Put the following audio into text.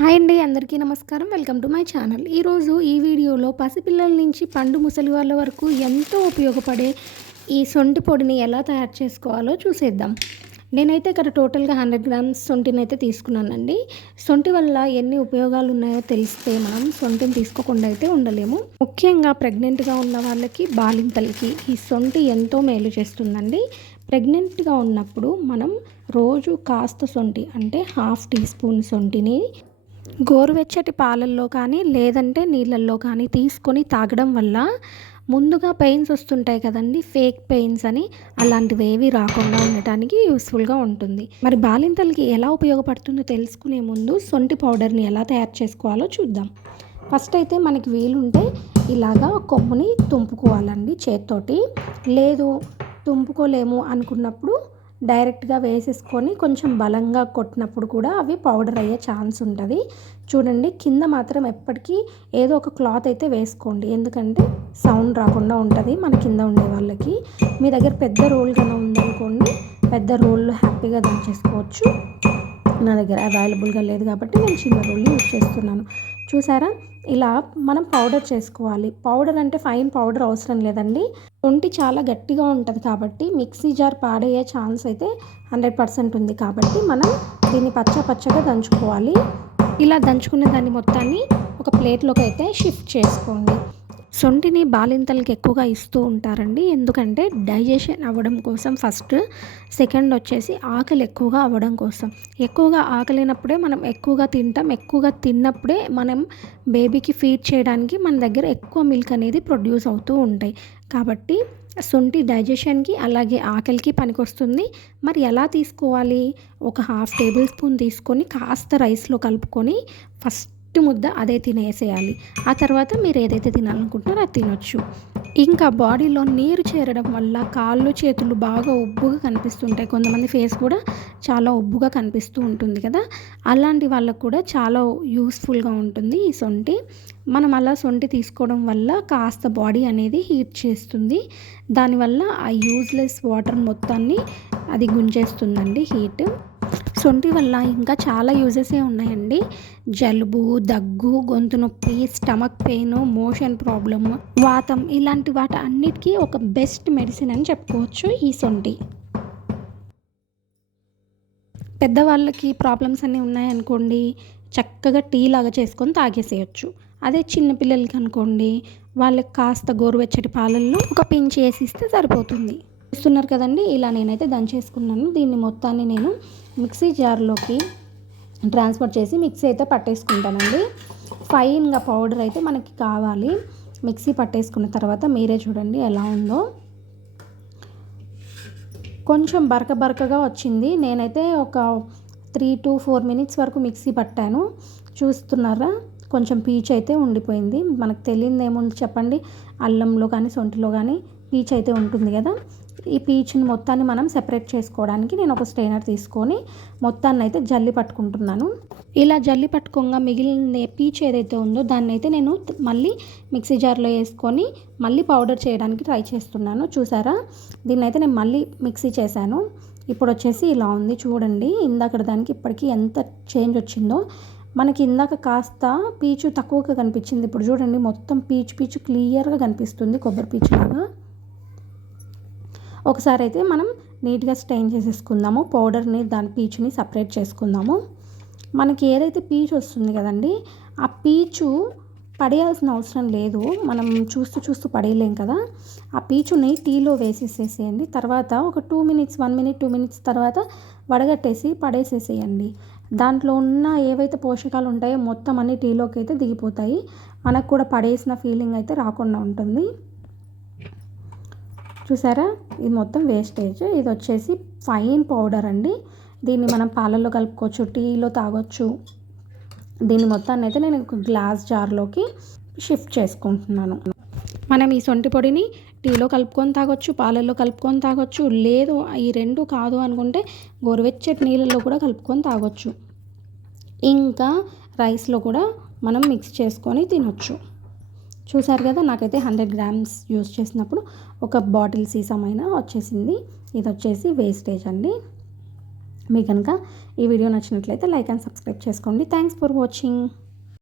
Hi అండి, అందరికీ నమస్కారం. Welcome to my channel. ఈరోజు ఈ వీడియోలో పసిపిల్లల నుంచి పండు ముసలి వాళ్ళ వరకు ఎంతో ఉపయోగపడే ఈ సొంటి పొడిని ఎలా తయారు చేసుకోవాలో చూసేద్దాం. నేనైతే ఇక్కడ టోటల్గా 100 గ్రామ్స్ సొంటిని అయితే తీసుకున్నానండి. సొంటి వల్ల ఎన్ని ఉపయోగాలు ఉన్నాయో తెలిస్తే మనం సొంటిని తీసుకోకుండా అయితే ఉండలేము. ముఖ్యంగా ప్రెగ్నెంట్గా ఉన్న వాళ్ళకి, బాలింతలకి ఈ సొంటి ఎంతో మేలు చేస్తుందండి. ప్రెగ్నెంట్గా ఉన్నప్పుడు మనం రోజు కాస్త సొంటి అంటే హాఫ్ టీ స్పూన్ సొంటిని గోరువెచ్చటి పాలల్లో కానీ లేదంటే నీళ్ళల్లో కానీ తీసుకొని తాగడం వల్ల ముందుగా పెయిన్స్ వస్తుంటాయి కదండి, ఫేక్ పెయిన్స్ అని, అలాంటివి ఏవి రాకుండా ఉండటానికి యూస్ఫుల్గా ఉంటుంది. మరి బాలింతలకి ఎలా ఉపయోగపడుతుందో తెలుసుకునే ముందు సొంటి పౌడర్ని ఎలా తయారు చేసుకోవాలో చూద్దాం. ఫస్ట్ అయితే మనకి వీలుంటే ఇలాగా కొమ్ముని తుంపుకోవాలండి చేత్తోటి. లేదు తుంపుకోలేము అనుకున్నప్పుడు డైరెక్ట్గా వేసేసుకొని కొంచెం బలంగా కొట్టినప్పుడు కూడా అవి పౌడర్ అయ్యే ఛాన్స్ ఉంటుంది. చూడండి, కింద మాత్రం ఎప్పటికీ ఏదో ఒక క్లాత్ అయితే వేసుకోండి, ఎందుకంటే సౌండ్ రాకుండా ఉంటుంది మన కింద ఉండే వాళ్ళకి. మీ దగ్గర పెద్ద రోల్ కన్నా ఉందనుకోండి, పెద్ద రోల్లో హ్యాపీగా దంచేసుకోవచ్చు. నా దగ్గర అవైలబుల్గా లేదు కాబట్టి నేను చిన్న రోల్ యూజ్ చేస్తున్నాను. చూసారా, ఇలా మనం పౌడర్ చేసుకోవాలి. పౌడర్ అంటే ఫైన్ పౌడర్ అవసరం లేదండి. ఒంటి చాలా గట్టిగా ఉంటుంది కాబట్టి మిక్సీ జార్ పాడయ్యే ఛాన్స్ అయితే 100% ఉంది. కాబట్టి మనం దీన్ని పచ్చగా దంచుకోవాలి. ఇలా దంచుకునే దాన్ని మొత్తాన్ని ఒక ప్లేట్లోకి అయితే షిఫ్ట్ చేసుకోండి. సొంటిని బాలింతలకి ఎక్కువగా ఇస్తూ ఉంటారండి, ఎందుకంటే డైజెషన్ అవ్వడం కోసం ఫస్ట్. సెకండ్ వచ్చేసి ఆకలి ఎక్కువగా అవ్వడం కోసం. ఎక్కువగా ఆకలినప్పుడే మనం ఎక్కువగా తింటాం. ఎక్కువగా తిన్నప్పుడే మనం బేబీకి ఫీడ్ చేయడానికి మన దగ్గర ఎక్కువ మిల్క్ అనేది ప్రొడ్యూస్ అవుతూ ఉంటాయి. కాబట్టి సొంటి డైజెషన్కి అలాగే ఆకలికి పనికొస్తుంది. మరి ఎలా తీసుకోవాలి? ఒక హాఫ్ టేబుల్ స్పూన్ తీసుకొని కాస్త రైస్లో కలుపుకొని ఫస్ట్ ముద్ద అదే తినేసేయాలి. ఆ తర్వాత మీరు ఏదైతే తినాలనుకుంటున్నారో అది తినొచ్చు. ఇంకా బాడీలో నీరు చేరడం వల్ల కాళ్ళు చేతులు బాగా ఉబ్బుగా కనిపిస్తుంటాయి. కొంతమంది ఫేస్ కూడా చాలా ఉబ్బుగా కనిపిస్తూ ఉంటుంది కదా, అలాంటి వాళ్ళకు కూడా చాలా యూస్ఫుల్గా ఉంటుంది ఈ సొంటి. మనం అలా సొంటి తీసుకోవడం వల్ల కాస్త బాడీ అనేది హీట్ చేస్తుంది. దానివల్ల ఆ యూజ్లెస్ వాటర్ మొత్తాన్ని అది గుంజేస్తుందండి హీట్. సొంటి వల్ల ఇంకా చాలా యూజెసే ఉన్నాయండి. జలుబు, దగ్గు, గొంతు నొప్పి, స్టమక్ పెయిన్, మోషన్ ప్రాబ్లమ్, వాతం, ఇలాంటి వాటి అన్నిటికీ ఒక బెస్ట్ మెడిసిన్ అని చెప్పుకోవచ్చు ఈ సొంటి. పెద్దవాళ్ళకి ప్రాబ్లమ్స్ అన్నీ ఉన్నాయనుకోండి, చక్కగా టీ లాగా చేసుకొని తాగేసేయచ్చు. అదే చిన్నపిల్లలకి అనుకోండి, వాళ్ళకి కాస్త గోరువెచ్చటి పాలల్లో ఒక పించ్ వేసిస్తే సరిపోతుంది. చూస్తున్నారు కదండి, ఇలా నేనైతే దంచేసుకున్నాను. దీన్ని మొత్తాన్ని నేను మిక్సీ జార్లోకి ట్రాన్స్ఫర్ చేసి మిక్సీ అయితే పట్టేసుకుంటానండి. ఫైన్గా పౌడర్ అయితే మనకి కావాలి. మిక్సీ పట్టేసుకున్న తర్వాత మీరే చూడండి ఎలా ఉందో. కొంచెం బరకగా వచ్చింది. నేనైతే ఒక 3 to 4 minutes వరకు మిక్సీ పట్టాను. చూస్తున్నారా, కొంచెం పీచు అయితే ఉండిపోయింది. మనకు తెలియదు ఏముంది చెప్పండి, అల్లంలో కానీ సొంటిలో కానీ పీచు అయితే ఉంటుంది కదా. ఈ పీచుని మొత్తాన్ని మనం సెపరేట్ చేసుకోవడానికి నేను ఒక స్ట్రైనర్ తీసుకొని మొత్తాన్ని అయితే జల్లి పట్టుకుంటున్నాను. ఇలా జల్లి పట్టుకోగా మిగిలిన పీచు ఏదైతే ఉందో దాన్ని అయితే నేను మళ్ళీ మిక్సీ జార్లో వేసుకొని మళ్ళీ పౌడర్ చేయడానికి ట్రై చేస్తున్నాను. చూసారా, దీన్ని అయితే నేను మళ్ళీ మిక్సీ చేశాను. ఇప్పుడు వచ్చేసి ఇలా ఉంది చూడండి. ఇందాక దానికి ఇప్పటికీ ఎంత చేంజ్ వచ్చిందో. మనకి ఇందాక కాస్త పీచు తక్కువగా కనిపించింది, ఇప్పుడు చూడండి మొత్తం పీచు క్లియర్గా కనిపిస్తుంది, కొబ్బరి పీచు లాగా. ఒకసారి అయితే మనం నీట్గా స్టెయిన్ చేసేసుకుందాము. పౌడర్ని దాని పీచుని సపరేట్ చేసుకుందాము. మనకి ఏదైతే పీచు వస్తుంది కదండి, ఆ పీచు పడేయాల్సిన అవసరం లేదు. మనం చూస్తూ పడేయలేం కదా. ఆ పీచుని టీలో వేసేసేసేయండి. తర్వాత ఒక 2 minutes 1 minute 2 minutes తర్వాత వడగట్టేసి పడేసేసేయండి. దాంట్లో ఉన్న ఏవైతే పోషకాలు ఉంటాయో మొత్తం అన్ని టీలోకి అయితే దిగిపోతాయి. మనకు కూడా పడేసిన ఫీలింగ్ అయితే రాకుండా ఉంటుంది. చూసారా, ఇది మొత్తం వేస్టేజ్. ఇది వచ్చేసి ఫైన్ పౌడర్ అండి. దీన్ని మనం పాలల్లో కలుపుకోవచ్చు, టీలో తాగొచ్చు. దీన్ని మొత్తాన్ని అయితే నేను గ్లాస్ జార్లోకి షిఫ్ట్ చేసుకుంటున్నాను. మనం ఈ సొంటి పొడిని టీలో కలుపుకొని తాగొచ్చు, పాలల్లో కలుపుకొని తాగొచ్చు. లేదు ఈ రెండు కాదు అనుకుంటే గోరువెచ్చటి నీళ్ళల్లో కూడా కలుపుకొని తాగొచ్చు. ఇంకా రైస్లో కూడా మనం మిక్స్ చేసుకొని తినొచ్చు. చూసారు కదా, నాకైతే 100 grams యూజ్ చేసినప్పుడు ఒక బాటిల్ సీసమైనా వచ్చేసింది. ఇది వచ్చేసి వేస్టేజ్ అండి. మీకు కనుక ఈ వీడియో నచ్చినట్లయితే లైక్ అండ్ సబ్స్క్రైబ్ చేసుకోండి. Thanks for watching.